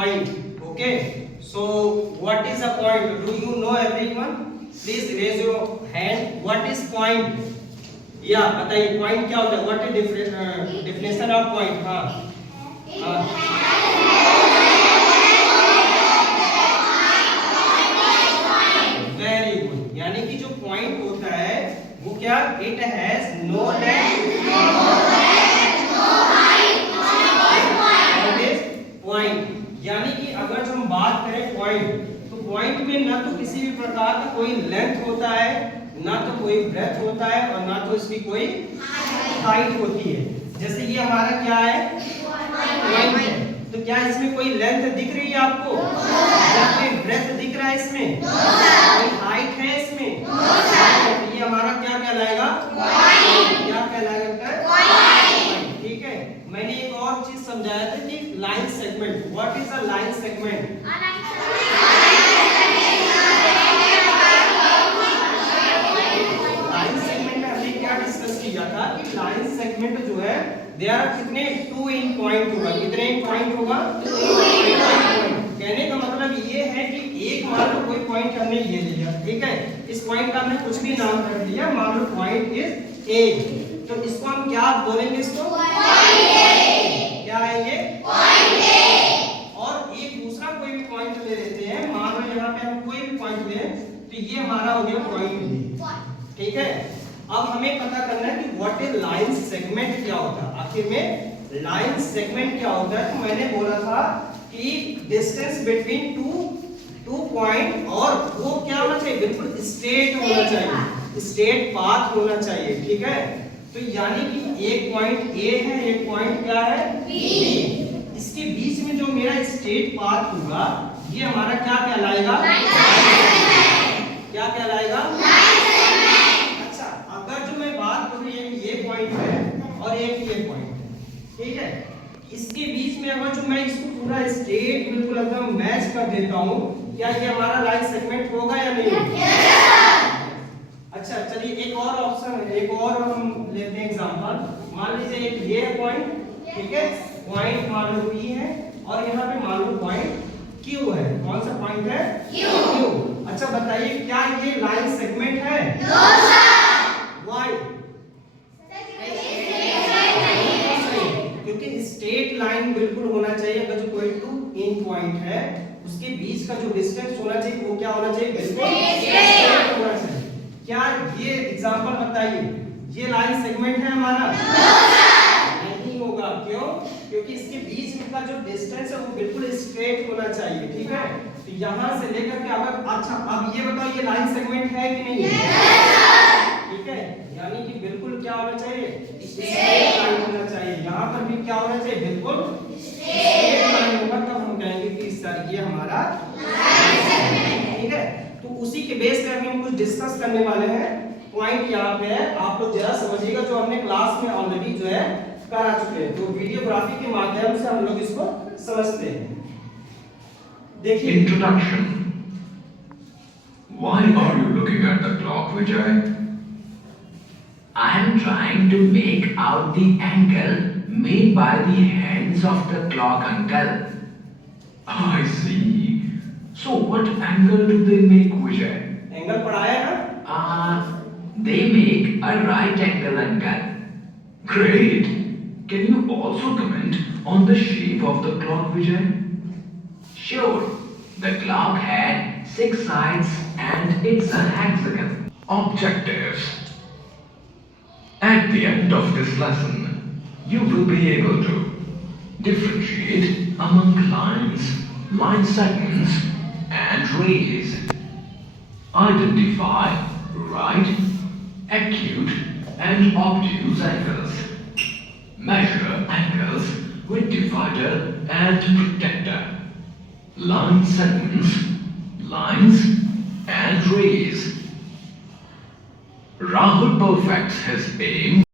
point. Okay, so what is a point? Do you know everyone? Please raise your hand. What is point? या बताइए point क्या होता है? What is definition of point? हाँ very good. यानी कि जो पॉइंट होता है वो क्या, it has no length point. यानी कि अगर जो हम बात करें पॉइंट, तो पॉइंट में ना तो किसी भी प्रकार का कोई लेंथ होता है, ना तो कोई ब्रेथ होता है, और ना तो इसकी कोई हाइट होती है। जैसे ये हमारा क्या है, पॉइंट है, तो क्या इसमें कोई लेंथ दिख रही है आपको? या कोई ब्रेथ दिख रहा है इसमें? कोई हाइट है इसमें? तो ये हमारा क्या कहलाएगा? क्या कहलाएगा? ठीक है। मैंने एक और चीज समझाया था कि line segment. What is a line segment? Line segment में हमने क्या डिस्कस किया था कि लाइन सेगमेंट जो है देयर कितने 2 इन पॉइंट होगा। कितने इन पॉइंट होगा? कहने का मतलब ये है कि एक मान लो कोई पॉइंट हमने ये लिया, ठीक है, इस पॉइंट का हमने कुछ भी नाम रख दिया, मान लो पॉइंट इज ए, तो इसको हम क्या बोलेंगे? इसको पॉइंट ए। क्या है ये? Point A. और एक दूसरा कोई भी पॉइंट ले लेते हैं, मान लो यहाँ पे हम कोई भी पॉइंट लें, तो ये हमारा हो गया पॉइंट बी, ठीक है। अब हमें पता करना है कि व्हाट इज लाइन सेगमेंट क्या होता है। आखिर में लाइन सेगमेंट क्या होता है? तो मैंने बोला था कि डिस्टेंस बिटवीन टू पॉइंट, और वो क्या होना चाहिए? बिल्कुल स्ट्रेट होना चाहिए, स्ट्रेट पाथ होना चाहिए, ठीक है। तो यानी कि एक पॉइंट ए है, एक पॉइंट क्या है? बी। इसके बीच में जो मेरा स्ट्रेट पाथ होगा, ये हमारा क्या कहलाएगा? क्या कहलाएगा? अच्छा, अगर जो मैं बात करूं ये पॉइंट है और एक ये पॉइंट है, ठीक है, इसके बीच में अगर जो मैं इसको पूरा स्ट्रेट बिल्कुल एकदम मैच कर देता हूं, क्या ये हमारा लाइन सेगमेंट होगा या नहीं? अच्छा चलिए एक और ऑप्शन है, एक और हम लेते हैं एग्जांपल। मान लीजिए एक ये पॉइंट, ठीक है, पॉइंट मान लो P है, और यहाँ पे मान लो पॉइंट Q है। कौन सा पॉइंट है? Q। अच्छा बताइए क्या ये लाइन सेगमेंट है? No sir. व्हाई? क्योंकि स्ट्रेट लाइन बिल्कुल होना चाहिए। अगर जो कोई 2 इन पॉइंट है, उसके बीच का जो डिस्टेंस होना चाहिए वो क्या होना चाहिए? बिल्कुल स्ट्रेट होना चाहिए। क्या ये एग्जांपल बताइए, ये लाइन सेगमेंट है हमारा? नहीं होगा। क्यों? क्योंकि इसके बीच में का जो डिस्टेंस है वो बिल्कुल स्ट्रेट होना चाहिए, ठीक है। तो यहाँ से लेकर के अगर, अच्छा अब ये बताओ ये लाइन सेगमेंट है कि नहीं है? ठीक है, यानी कि बिल्कुल क्या होना चाहिए? स्ट्रेट लाइन होना चाहिए। यहाँ पर भी क्या होना चाहिए? बिल्कुल स्ट्रेट लाइन होगा, तब हम कहेंगे कि सर ये हमारा लाइन सेगमेंट है, ठीक है। तो उसी के बेस पे हम कुछ डिस्कस करने वाले हैं। पॉइंट यहाँ पे है, आप लोग जरा समझिएगा, जो हमने क्लास में ऑलरेडी जो है करा चुके हैं, तो वीडियोग्राफी के माध्यम से हम लोग इसको समझते हैं। देखिए introduction. Why are you looking at the clock, Vijay? I am trying to make out the angle made by the hands of the clock, uncle. I see. So what angle do they make, Vijay? Angle पढ़ाया ना? They make a right angle, uncle. Great. Can you also comment on the shape of the clock, Vijay? Sure. The clock had 6 sides and it's a hexagon. Objectives. At the end of this lesson, you will be able to differentiate among lines, line segments, and rays. Identify right, acute, and obtuse angles. Measure angles with divider and protector. Line segments, lines, and rays. Rahul perfects his aim